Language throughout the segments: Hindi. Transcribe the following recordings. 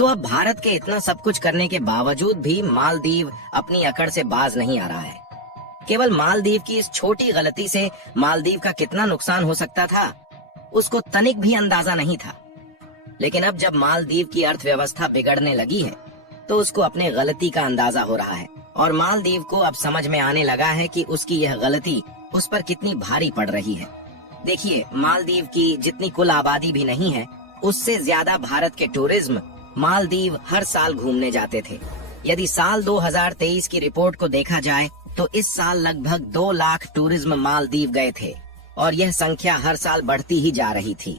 तो अब भारत के इतना सब कुछ करने के बावजूद भी मालदीव अपनी अकड़ से बाज नहीं आ रहा है। केवल मालदीव की इस छोटी गलती से मालदीव का कितना नुकसान हो सकता था, उसको तनिक भी अंदाजा नहीं था। लेकिन अब जब मालदीव की अर्थव्यवस्था बिगड़ने लगी है, तो उसको अपने गलती का अंदाजा हो रहा है और मालदीव को अब समझ में आने लगा है कि उसकी यह गलती उस पर कितनी भारी पड़ रही है। देखिए, मालदीव की जितनी कुल आबादी भी नहीं है, उससे ज्यादा भारत के टूरिज्म मालदीव हर साल घूमने जाते थे। यदि साल 2023 की रिपोर्ट को देखा जाए तो इस साल लगभग 2 लाख टूरिज्म मालदीव गए थे और यह संख्या हर साल बढ़ती ही जा रही थी।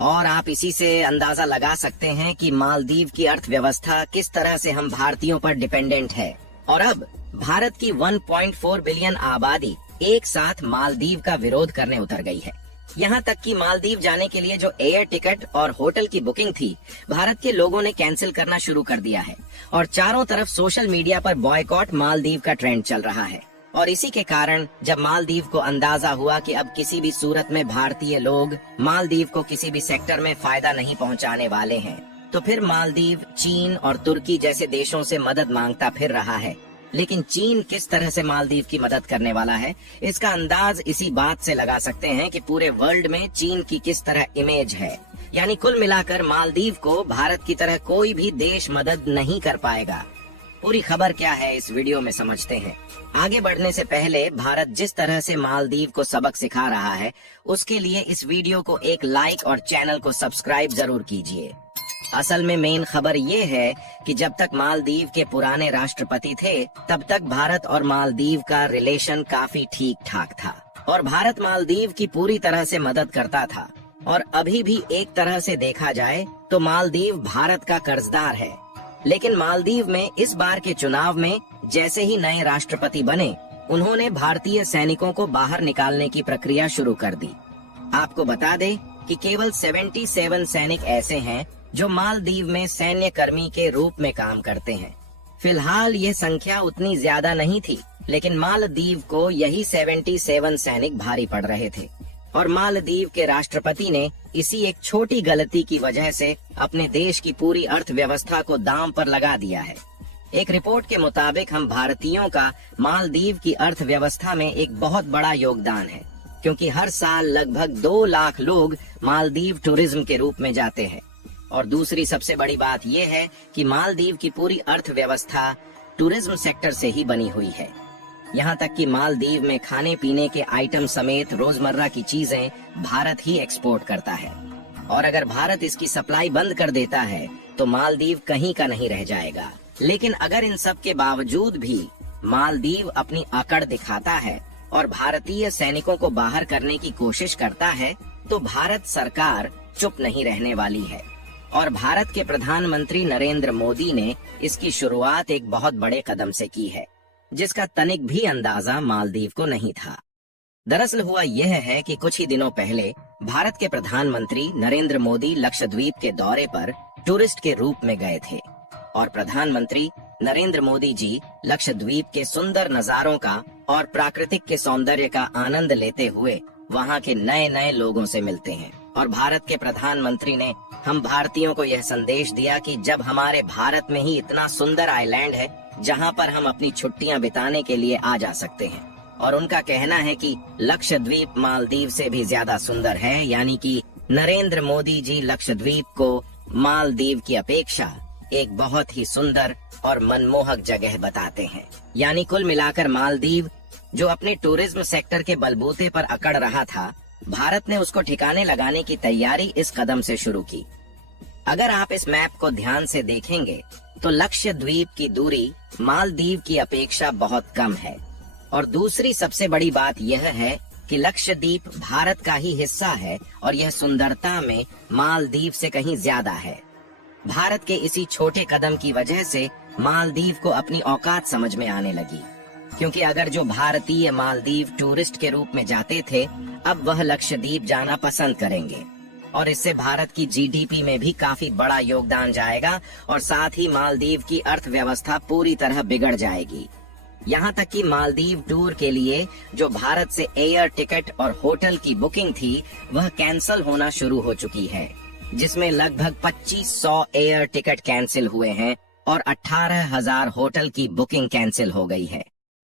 और आप इसी से अंदाजा लगा सकते हैं कि मालदीव की अर्थव्यवस्था किस तरह से हम भारतीयों पर डिपेंडेंट है। और अब भारत की 1.4 बिलियन आबादी एक साथ मालदीव का विरोध करने उतर गई है। यहाँ तक कि मालदीव जाने के लिए जो एयर टिकट और होटल की बुकिंग थी, भारत के लोगों ने कैंसिल करना शुरू कर दिया है और चारों तरफ सोशल मीडिया पर बॉयकॉट मालदीव का ट्रेंड चल रहा है। और इसी के कारण जब मालदीव को अंदाजा हुआ कि अब किसी भी सूरत में भारतीय लोग मालदीव को किसी भी सेक्टर में फायदा नहीं पहुंचाने वाले हैं, तो फिर मालदीव चीन और तुर्की जैसे देशों से मदद मांगता फिर रहा है। लेकिन चीन किस तरह से मालदीव की मदद करने वाला है, इसका अंदाज इसी बात से लगा सकते हैं कि पूरे वर्ल्ड में चीन की किस तरह इमेज है। यानी कुल मिलाकर मालदीव को भारत की तरह कोई भी देश मदद नहीं कर पाएगा। पूरी खबर क्या है इस वीडियो में समझते हैं। आगे बढ़ने से पहले भारत जिस तरह से मालदीव को सबक सिखा रहा है, उसके लिए इस वीडियो को एक लाइक और चैनल को सब्सक्राइब जरूर कीजिए। असल में मेन खबर ये है कि जब तक मालदीव के पुराने राष्ट्रपति थे, तब तक भारत और मालदीव का रिलेशन काफी ठीक ठाक था और भारत मालदीव की पूरी तरह से मदद करता था। और अभी भी एक तरह से देखा जाए तो मालदीव भारत का कर्जदार है। लेकिन मालदीव में इस बार के चुनाव में जैसे ही नए राष्ट्रपति बने, उन्होंने भारतीय सैनिकों को बाहर निकालने की प्रक्रिया शुरू कर दी। आपको बता दें कि केवल 77 सैनिक ऐसे हैं जो मालदीव में सैन्य कर्मी के रूप में काम करते हैं। फिलहाल ये संख्या उतनी ज्यादा नहीं थी, लेकिन मालदीव को यही 77 सैनिक भारी पड़ रहे थे और मालदीव के राष्ट्रपति ने इसी एक छोटी गलती की वजह से अपने देश की पूरी अर्थव्यवस्था को दांव पर लगा दिया है। एक रिपोर्ट के मुताबिक हम भारतीयों का मालदीव की अर्थव्यवस्था में एक बहुत बड़ा योगदान है, क्योंकि हर साल लगभग 2 लाख लोग मालदीव टूरिज्म के रूप में जाते हैं। और दूसरी सबसे बड़ी बात यह है कि मालदीव की पूरी अर्थव्यवस्था टूरिज्म सेक्टर से ही बनी हुई है। यहाँ तक कि मालदीव में खाने पीने के आइटम समेत रोजमर्रा की चीजें भारत ही एक्सपोर्ट करता है। और अगर भारत इसकी सप्लाई बंद कर देता है तो मालदीव कहीं का नहीं रह जाएगा। लेकिन अगर इन सब के बावजूद भी मालदीव अपनी अकड़ दिखाता है और भारतीय सैनिकों को बाहर करने की कोशिश करता है, तो भारत सरकार चुप नहीं रहने वाली है। और भारत के प्रधानमंत्री नरेंद्र मोदी ने इसकी शुरुआत एक बहुत बड़े कदम से की है, जिसका तनिक भी अंदाजा मालदीव को नहीं था। दरअसल हुआ यह है कि कुछ ही दिनों पहले भारत के प्रधानमंत्री नरेंद्र मोदी लक्षद्वीप के दौरे पर टूरिस्ट के रूप में गए थे और प्रधानमंत्री नरेंद्र मोदी जी लक्षद्वीप के सुंदर नजारों का और प्राकृतिक के सौंदर्य का आनंद लेते हुए वहाँ के नए नए लोगों से मिलते हैं। और भारत के प्रधानमंत्री ने हम भारतीयों को यह संदेश दिया कि जब हमारे भारत में ही इतना सुंदर आइलैंड है जहाँ पर हम अपनी छुट्टियाँ बिताने के लिए आ जा सकते हैं। और उनका कहना है कि लक्षद्वीप मालदीव से भी ज्यादा सुंदर है, यानी कि नरेंद्र मोदी जी लक्षद्वीप को मालदीव की अपेक्षा एक बहुत ही सुंदर और मनमोहक जगह बताते हैं। यानी कुल मिलाकर मालदीव जो अपने टूरिज्म सेक्टर के बलबूते पर अकड़ रहा था, भारत ने उसको ठिकाने लगाने की तैयारी इस कदम से शुरू की। अगर आप इस मैप को ध्यान से देखेंगे तो लक्षद्वीप की दूरी मालदीव की अपेक्षा बहुत कम है। और दूसरी सबसे बड़ी बात यह है कि लक्षद्वीप भारत का ही हिस्सा है और यह सुंदरता में मालदीव से कहीं ज्यादा है। भारत के इसी छोटे कदम की वजह से मालदीव को अपनी औकात समझ में आने लगी, क्योंकि अगर जो भारतीय मालदीव टूरिस्ट के रूप में जाते थे, अब वह लक्षद्वीप जाना पसंद करेंगे और इससे भारत की जीडीपी में भी काफी बड़ा योगदान जाएगा और साथ ही मालदीव की अर्थव्यवस्था पूरी तरह बिगड़ जाएगी। यहाँ तक कि मालदीव टूर के लिए जो भारत से एयर टिकट और होटल की बुकिंग थी, वह कैंसल होना शुरू हो चुकी है। जिसमें लगभग 2500 एयर टिकट कैंसिल हुए हैं और 18,000 होटल की बुकिंग कैंसिल हो गई है।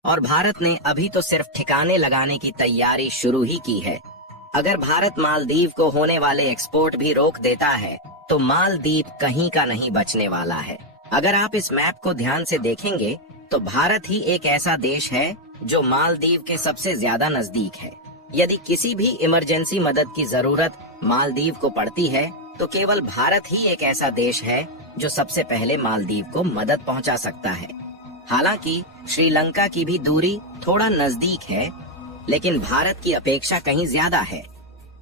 और भारत ने अभी तो सिर्फ ठिकाने लगाने की तैयारी शुरू ही की है। अगर भारत मालदीव को होने वाले एक्सपोर्ट भी रोक देता है तो मालदीव कहीं का नहीं बचने वाला है। अगर आप इस मैप को ध्यान से देखेंगे तो भारत ही एक ऐसा देश है जो मालदीव के सबसे ज्यादा नजदीक है। यदि किसी भी इमरजेंसी मदद की जरूरत मालदीव को पड़ती है तो केवल भारत ही एक ऐसा देश है जो सबसे पहले मालदीव को मदद पहुंचा सकता है। हालांकि श्रीलंका की भी दूरी थोड़ा नजदीक है, लेकिन भारत की अपेक्षा कहीं ज्यादा है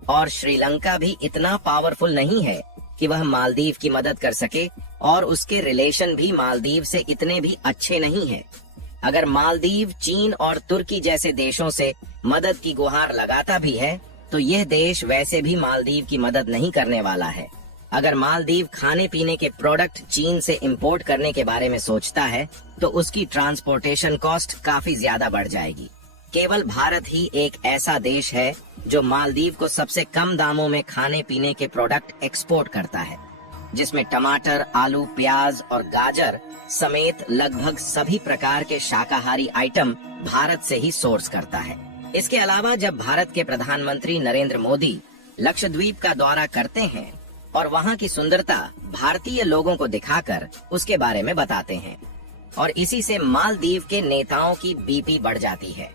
और श्रीलंका भी इतना पावरफुल नहीं है कि वह मालदीव की मदद कर सके और उसके रिलेशन भी मालदीव से इतने भी अच्छे नहीं हैं। अगर मालदीव चीन और तुर्की जैसे देशों से मदद की गुहार लगाता भी है तो यह देश वैसे भी मालदीव की मदद नहीं करने वाला है। अगर मालदीव खाने पीने के प्रोडक्ट चीन से इंपोर्ट करने के बारे में सोचता है तो उसकी ट्रांसपोर्टेशन कॉस्ट काफी ज्यादा बढ़ जाएगी। केवल भारत ही एक ऐसा देश है जो मालदीव को सबसे कम दामों में खाने पीने के प्रोडक्ट एक्सपोर्ट करता है, जिसमें टमाटर, आलू, प्याज और गाजर समेत लगभग सभी प्रकार के शाकाहारी आइटम भारत से ही सोर्स करता है। इसके अलावा जब भारत के प्रधानमंत्री नरेंद्र मोदी लक्षद्वीप का दौरा करते हैं और वहाँ की सुंदरता भारतीय लोगों को दिखाकर उसके बारे में बताते हैं और इसी से मालदीव के नेताओं की बीपी बढ़ जाती है।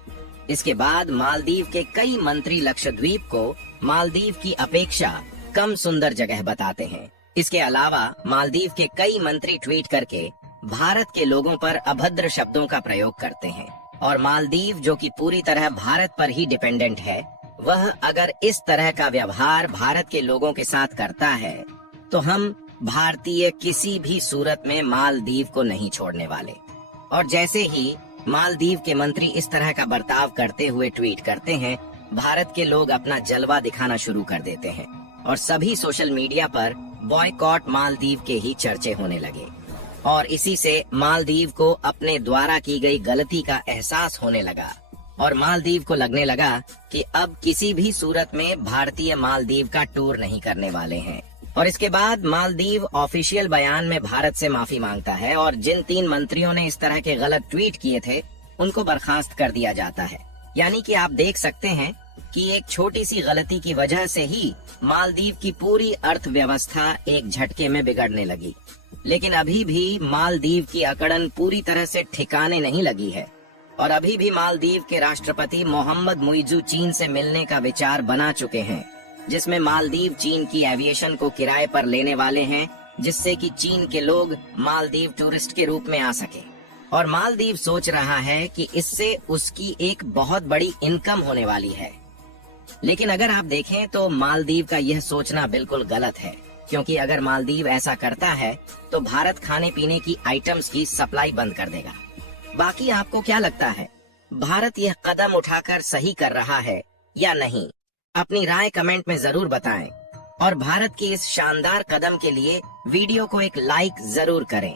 इसके बाद मालदीव के कई मंत्री लक्षद्वीप को मालदीव की अपेक्षा कम सुंदर जगह बताते हैं। इसके अलावा मालदीव के कई मंत्री ट्वीट करके भारत के लोगों पर अभद्र शब्दों का प्रयोग करते हैं और मालदीव जो कि पूरी तरह भारत पर ही डिपेंडेंट है, वह अगर इस तरह का व्यवहार भारत के लोगों के साथ करता है तो हम भारतीय किसी भी सूरत में मालदीव को नहीं छोड़ने वाले। और जैसे ही मालदीव के मंत्री इस तरह का बर्ताव करते हुए ट्वीट करते हैं, भारत के लोग अपना जलवा दिखाना शुरू कर देते हैं और सभी सोशल मीडिया पर बॉयकॉट मालदीव के ही चर्चे होने लगे और इसी से मालदीव को अपने द्वारा की गई गलती का एहसास होने लगा और मालदीव को लगने लगा कि अब किसी भी सूरत में भारतीय मालदीव का टूर नहीं करने वाले हैं। और इसके बाद मालदीव ऑफिशियल बयान में भारत से माफी मांगता है और जिन 3 मंत्रियों ने इस तरह के गलत ट्वीट किए थे उनको बर्खास्त कर दिया जाता है। यानी कि आप देख सकते हैं कि एक छोटी सी गलती की वजह से ही मालदीव की पूरी अर्थव्यवस्था एक झटके में बिगड़ने लगी। लेकिन अभी भी मालदीव की अकड़न पूरी तरह से ठिकाने नहीं लगी है और अभी भी मालदीव के राष्ट्रपति मोहम्मद मुइज़ू चीन से मिलने का विचार बना चुके हैं, जिसमें मालदीव चीन की एविएशन को किराए पर लेने वाले हैं, जिससे कि चीन के लोग मालदीव टूरिस्ट के रूप में आ सके। और मालदीव सोच रहा है कि इससे उसकी एक बहुत बड़ी इनकम होने वाली है। लेकिन अगर आप देखें तो मालदीव का यह सोचना बिल्कुल गलत है, क्योंकि अगर मालदीव ऐसा करता है तो भारत खाने पीने की आइटम्स की सप्लाई बंद कर देगा। बाकी आपको क्या लगता है, भारत यह कदम उठाकर सही कर रहा है या नहीं? अपनी राय कमेंट में जरूर बताएं और भारत के इस शानदार कदम के लिए वीडियो को एक लाइक जरूर करें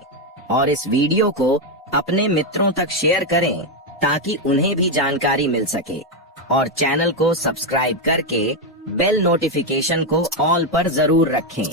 और इस वीडियो को अपने मित्रों तक शेयर करें ताकि उन्हें भी जानकारी मिल सके और चैनल को सब्सक्राइब करके बेल नोटिफिकेशन को ऑल पर जरूर रखें।